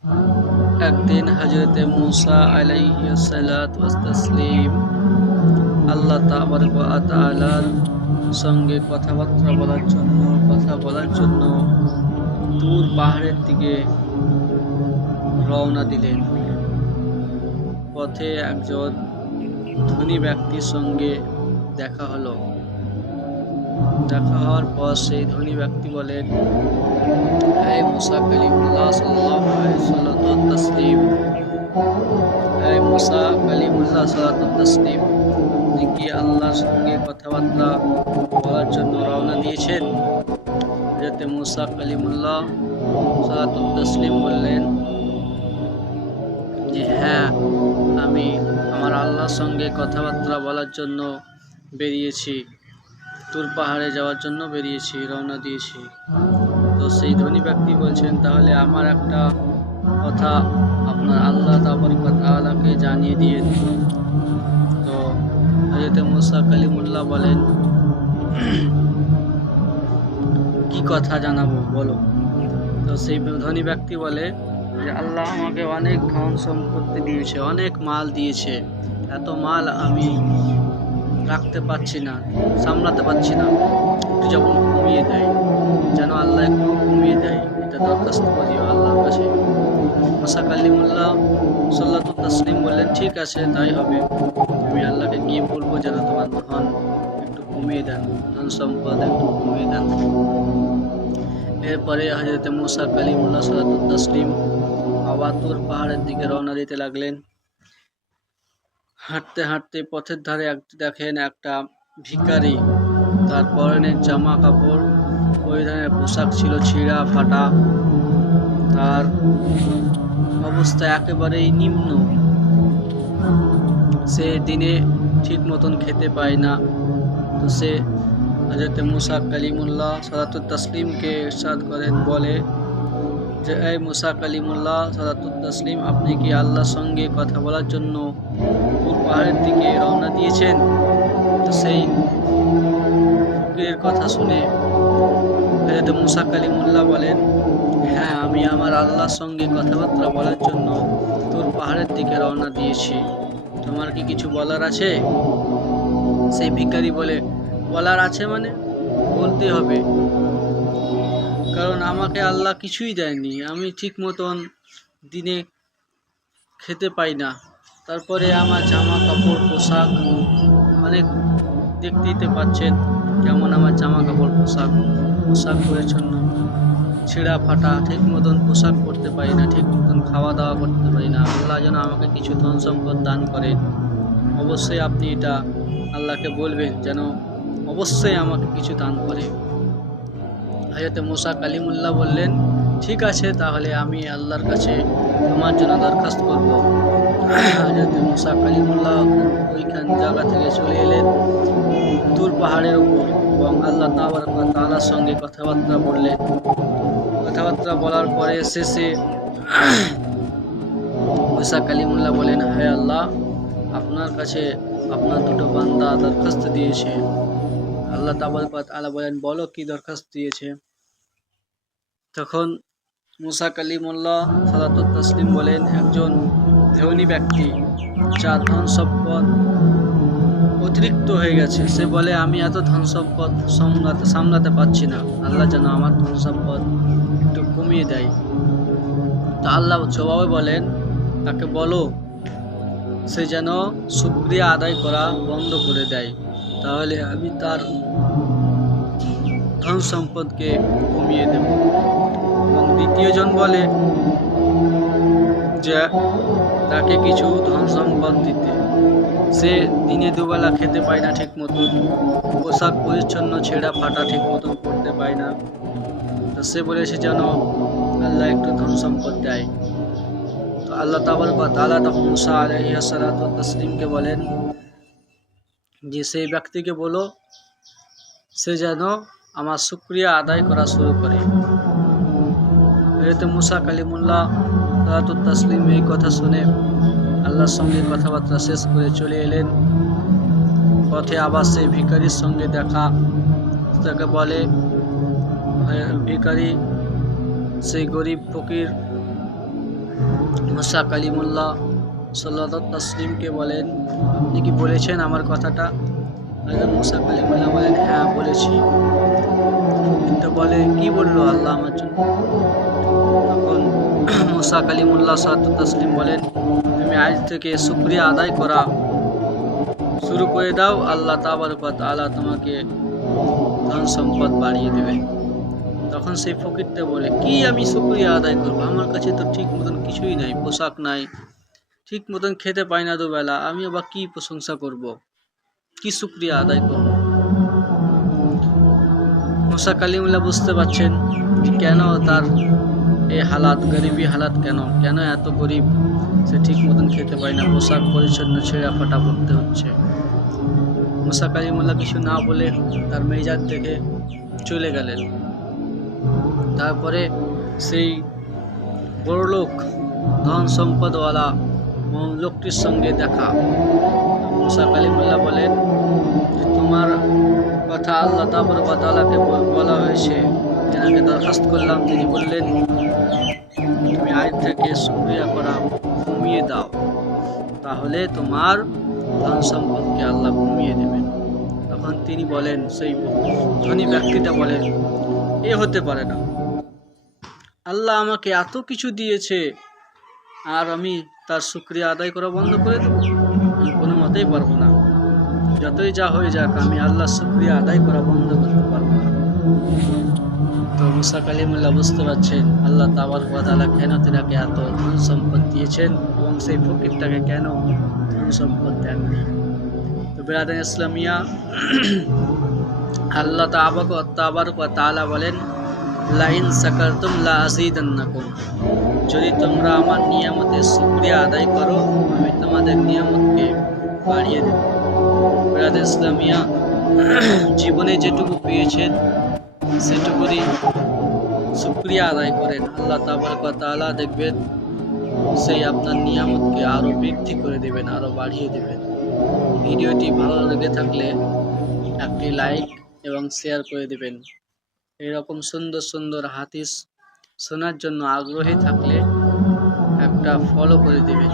একদিন হযরতে মুসা আলাইহিস সালাতু ওয়াস তাসলিম আল্লাহ তাবারক ওয়া তাআলার সঙ্গে কথা বলার জন্য তুর পাহাড়ের দিকে রওনা দিলেন। পথে একজন ধনী ব্যক্তির সঙ্গে দেখা হলো। দেখা হওয়ার পর সেই ধনী ব্যক্তি বলেন, হে মুসা কালিমুল্লাহ সাল্লাল্লাহু আলাইহি সাল্লাতু তাসলিম, হে মুসা কালিমুল্লাহ সাল্লাতু তাসলিম, আপনি কি আল্লাহর সঙ্গে কথাবার্তা বলার জন্য রওনা দিয়েছেন? হযরত মুসা কালিমুল্লাহ সাল্লাতু তাসলিম বললেন যে হ্যাঁ, আমি আমার আল্লাহর সঙ্গে কথাবার্তা বলার জন্য বেরিয়েছি, তুর পাহাড়ে যাওয়ার জন্য বেরিয়েছি, রওনা দিয়েছি। তো সেই ধনী ব্যক্তি বলছেন, তাহলে আমার একটা কথা আপনার আল্লাহ তাবারক ওয়া তাআলাকে জানিয়ে দিয়ে দিন। তো হযরত মুসা কালিমুল্লাহ বলেন, কি কথা জানাবো বলো। তো সেই ধনী ব্যক্তি বলে যে আল্লাহ আমাকে অনেক ধন সম্পত্তি দিয়েছে, অনেক মাল দিয়েছে, এত মাল আমি রাখতে পারছি না, সামলাতে পারছি না, একটু যেমন কমিয়ে দেয়, যেন আল্লাহ একটু কমিয়ে দেয়, এটা দরখাস্ত করিও আল্লাহর কাছে। মুসা কালিমুল্লাহ সাল্লাতু তাসলিম বললেন, ঠিক আছে, তাই হবে, আমি আল্লাহকে গিয়ে বলবো যেন তোমার ধন একটু কমিয়ে দেন, ধন সম্পদ একটু কমিয়ে দেন। এরপরে হযরত মুসা কালিমুল্লাহ সাল্লাতু তাসলিম আবার তুর পাহাড়ের দিকে রওনা দিতে লাগলেন। হাঁটতে হাঁটতে পথের ধারে দেখেন একটা ভিখারি, তার পরনের জামা কাপড় পরিধানের পোশাক ছিল ছিঁড়া ফাটা, তার অবস্থা একেবারেই নিম্ন, সে দিনে ঠিক মতন খেতে পায় না। তো সে হযরত মুসা কালিমুল্লাহ সাল্লাতু তাসলিমকে ইরশাদ করেন, বলে যে এই মুসা কালিমুল্লাহ সাল্লাতু তাসলিম, আপনি কি আল্লাহর সঙ্গে কথা বলার জন্য তুর পাহাড়ের দিকে রওনা দিয়েছেন? তো সেই ফকিরের কথা শুনে হযরত মুসা কালিমুল্লাহ বলেন, হ্যাঁ, আমি আমার আল্লাহর সঙ্গে কথাবার্তা বলার জন্য তুর পাহাড়ের দিকে রওনা দিয়েছি, তোমার কি কিছু বলার আছে? সেই ভিখারি বলে, বলার আছে মানে বলতে হবে, কারণ আমাকে আল্লাহ কিছুই দেয়নি, আমি ঠিক মতন দিনে খেতে পাই না, তারপরে আমার জামা কাপড় পোশাক অনেক, দেখতেই পাচ্ছেন কেমন আমার জামা কাপড় পোশাক পরিচ্ছন্ন ছেঁড়া ফাটা, ঠিক মতন পোশাক পরতে পারি না, ঠিক মতন খাওয়া দাওয়া করতে পারি না। আল্লাহ যেন আমাকে কিছু ধন সম্পদ দান করেন, অবশ্যই আপনি এটা আল্লাহকে বলবেন যেন অবশ্যই আমাকে কিছু দান করে। হযরত মুসা কালিমুল্লাহ বললেন, ঠিক আছে, তাহলে আমি আল্লাহর কাছে তোমার জন্য দরখাস্ত করব। হযরত মুসা কালিমুল্লাহ ওইখান জায়গা থেকে চলে এলেন তুর পাহাড়ের উপর এবং আল্লাহ তাবারক ওয়া তাআলার সঙ্গে কথাবার্তা বললেন। কথাবার্তা বলার পরে শেষে মুসা কালিমুল্লাহ বলেন, হে আল্লাহ, আপনার কাছে আপনার দুটো বান্দা দরখাস্ত দিয়েছে। আল্লাহ তাবারক ওয়া তাআলা বলেন, বলো কি দরখাস্ত দিয়েছে। তখন মুসা কালিমুল্লাহ সাল্লাতু তাসলিম বলেন, একজন ধনী ব্যক্তি, যার ধন সম্পদ অতিরিক্ত হয়ে গেছে, সে বলে আমি এত ধন সম্পদ সামলাতে পারছি না, আল্লাহ যেন আমার ধন সম্পদ একটু কমিয়ে দেয়। তা আল্লাহ জবাবে বলেন, তাকে বলো সে যেন শুকরিয়া আদায় করা বন্ধ করে দেয়, তাহলে আমি তার ধন সম্পদকে কমিয়ে দেব। এবং দ্বিতীয়জন বলে যে তাকে কিছু ধন সম্পদ দিতে, সে দিনে দুবেলা খেতে পায় না ঠিক মতন, পোশাক পরিচ্ছন্ন ছেঁড়া ফাটা ঠিক মতন পরতে পায় না, তো সে বলেছে যেন আল্লাহ একটু ধন সম্পদ দেয়। তো আল্লাহ তাবারক ওয়া তাআলা তখন মুসা আলাইহিস সালাতু ওয়াস তাসলিমকে বলেন যে সেই ব্যক্তিকে বলো সে যেন আমার শুকরিয়া আদায় করা শুরু করে। হযরত মুসা কালিমুল্লাহ সাল্লাতু তাসলিম এই কথা শুনে আল্লাহর সঙ্গে কথাবার্তা শেষ করে চলে এলেন। পথে আবার সেই ভিখারির সঙ্গে দেখা, তাকে বলে, ভিখারি সেই গরিব ফকির মুসা কালিমুল্লাহ সাল্লাল্লাহু তাসলিমকে বলেন, আপনি কি বলেছেন আমার কথাটা? হযরত মুসা কালিমুল্লাহ বলেন, হ্যাঁ বলেছি। ফকিরটা বলে, কি বললো আল্লাহ আমার জন্য? তখন মুসা কালিমুল্লাহ সাল্লাল্লাহু তাসলিম বলেন, তুমি আজ থেকে শুকরিয়া আদায় করা শুরু করে দাও, আল্লাহ তাবারক ওয়া তাআলা তোমাকে ধন সম্পদ বাড়িয়ে দেবে। তখন সেই ফকিরটা বলে, কি আমি শুকরিয়া আদায় করবো? আমার কাছে তো ঠিক মতন কিছুই নাই, পোশাক নাই, ঠিক মতন খেতে পাই না দুবেলা, আমি আবার কি প্রশংসা করব, কি শুকরিয়া আদায় করব? মুসা কালিমুল্লাহ বুঝতে পারছেন কেন তার এই হালাত, গরিবী হালাত, কেন এত গরিব, সে ঠিক মতন খেতে পায় না, পোশাক পরিচ্ছন্ন ছেঁড়া ফাটা পড়তে হচ্ছে। মুসা কালিমুল্লাহ কিছু না বলে তার মেজাজ থেকে চলে গেলেন। তারপরে সেই বড়লোক ধন সম্পদওয়ালা লোকটির সঙ্গে দেখা। মুসা কালিমুল্লাহ বলেন, তোমার কথা আল্লাহ তাবারক ওয়া তাআলাকে বলা হয়েছে, যেনাকে দরখাস্ত করলাম তিনি বললেন, তুমি আজ থেকে শুকরিয়া করা কমিয়ে দাও, তাহলে তোমার ধন সম্পদকে আল্লাহ কমিয়ে দেবেন। তখন তিনি বলেন, সেই ধনী ব্যক্তিটা বলেন, এ হতে পারে না, আল্লাহ আমাকে এত কিছু দিয়েছে আর আমি তার শুকরিয়া আদায় করা বন্ধ করে দেব? আমি কোনো মতেই পারবো না, যতই যা হয়ে যাক আমি আল্লাহর শুকরিয়া আদায় করা বন্ধ করতে পারবো না। তো মুসা কালিমুল্লাহ বুঝতে পারছেন আল্লাহ তাবারক ওয়া তাআলা কেন তাকে এত ধন সম্পদ দিয়েছেন এবং সেই ফকিরটাকে কেন ধন সম্পদ দেননি। তো বিরাদান ইসলামিয়া, আল্লাহ তাবারক ওয়া তাআলা বলেন, লাইন শাকারতুম লা আযীদান্নাকুম, যদি তোমরা আমার নিয়ামতের শুকরিয়া আদায় করো আমি তোমাদের নিয়ামতকে বাড়িয়ে দেব। বিরাদান ইসলামিয়া, জীবনে যেটুকু পেয়েছেন সেটুকুরই শুকরিয়া আদায় করেন, আল্লাহ তাবারক ওয়া তাআলা দেখবেন সেই আপনার নিয়ামতকে আরও বৃদ্ধি করে দেবেন, আরও বাড়িয়ে দেবেন। ভিডিওটি ভালো লেগে থাকলে একটি লাইক এবং শেয়ার করে দেবেন। এরকম সুন্দর সুন্দর হাদিস শোনার জন্য আগ্রহী থাকলে একটা ফলো করে দেবেন।